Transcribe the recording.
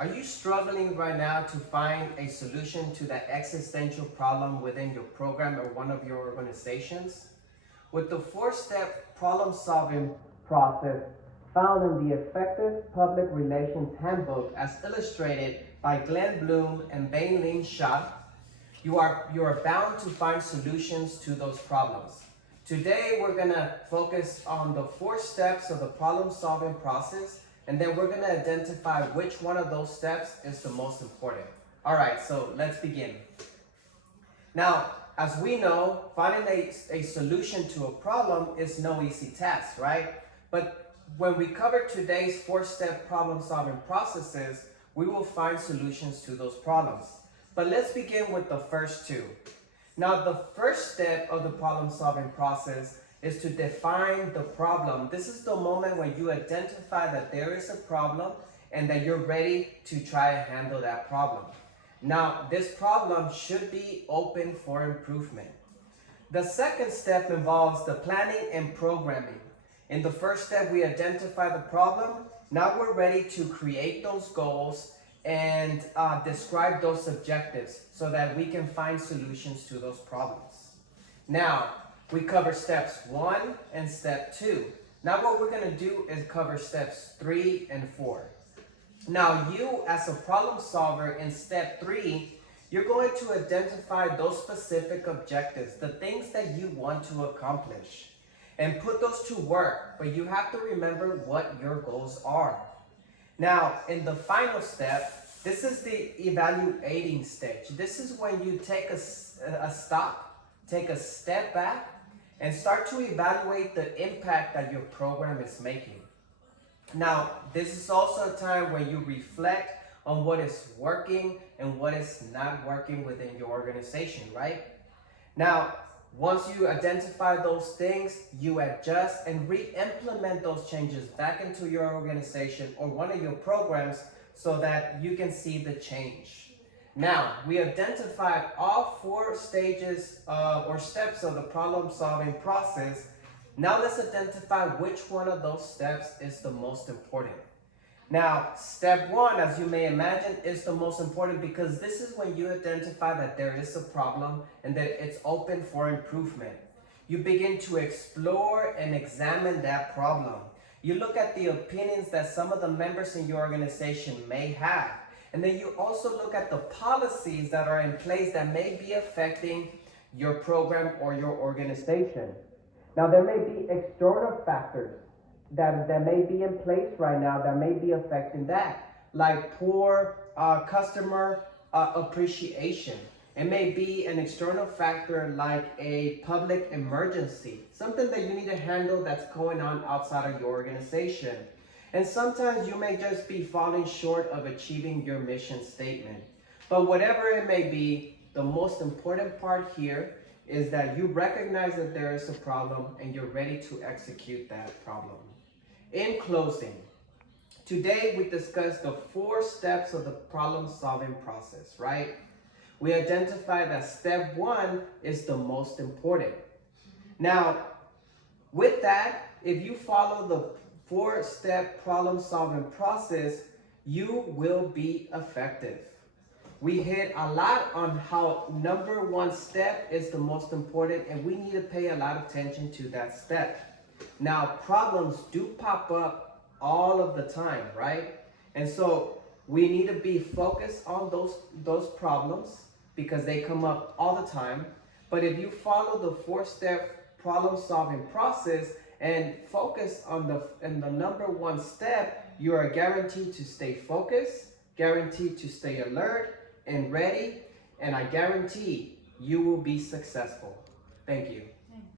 Are you struggling right now to find a solution to that existential problem within your program or one of your organizations? With the four-step problem-solving process found in the Effective Public Relations Handbook as illustrated by Glenn Bloom and Bain-Lin Shah, you are bound to find solutions to those problems. Today, we're gonna focus on the 4 steps of the problem-solving process, and then we're gonna identify which one of those steps is the most important. All right, so let's begin. Now, as we know, finding a solution to a problem is no easy task, right? But when we cover today's 4-step problem-solving processes, we will find solutions to those problems. But let's begin with the first 2. Now, the first step of the problem-solving process is to define the problem. This is the moment when you identify that there is a problem and that you're ready to try to handle that problem. Now, this problem should be open for improvement. The second step involves the planning and programming. In the first step, we identify the problem. Now we're ready to create those goals and describe those objectives so that we can find solutions to those problems. Now, we cover steps 1 and step 2. Now what we're gonna do is cover steps 3 and 4. Now you, as a problem solver in step 3, you're going to identify those specific objectives, the things that you want to accomplish, and put those to work, but you have to remember what your goals are. Now, in the final step, this is the evaluating stage. This is when you take a stop, take a step back, and start to evaluate the impact that your program is making. Now, this is also a time when you reflect on what is working and what is not working within your organization, right? Now, once you identify those things, you adjust and re-implement those changes back into your organization or one of your programs so that you can see the change. Now, we identified all 4 stages or steps of the problem-solving process. Now let's identify which one of those steps is the most important. Now, step 1, as you may imagine, is the most important because this is when you identify that there is a problem and that it's open for improvement. You begin to explore and examine that problem. You look at the opinions that some of the members in your organization may have. And then you also look at the policies that are in place that may be affecting your program or your organization. Now, there may be external factors that may be in place right now that may be affecting that, like poor customer appreciation. It may be an external factor like a public emergency, something that you need to handle that's going on outside of your organization. And sometimes you may just be falling short of achieving your mission statement. But whatever it may be, the most important part here is that you recognize that there is a problem and you're ready to execute that problem. In closing, today we discussed the 4 steps of the problem-solving process, right? We identified that step 1 is the most important. Now, with that, if you follow the 4-step problem-solving process, you will be effective. We hit a lot on how number 1 step is the most important, and we need to pay a lot of attention to that step. Now, problems do pop up all of the time, right? And so we need to be focused on those problems because they come up all the time. But if you follow the 4-step problem-solving process and focus on the number 1 step, you are guaranteed to stay focused, guaranteed to stay alert and ready, and I guarantee you will be successful. Thank you.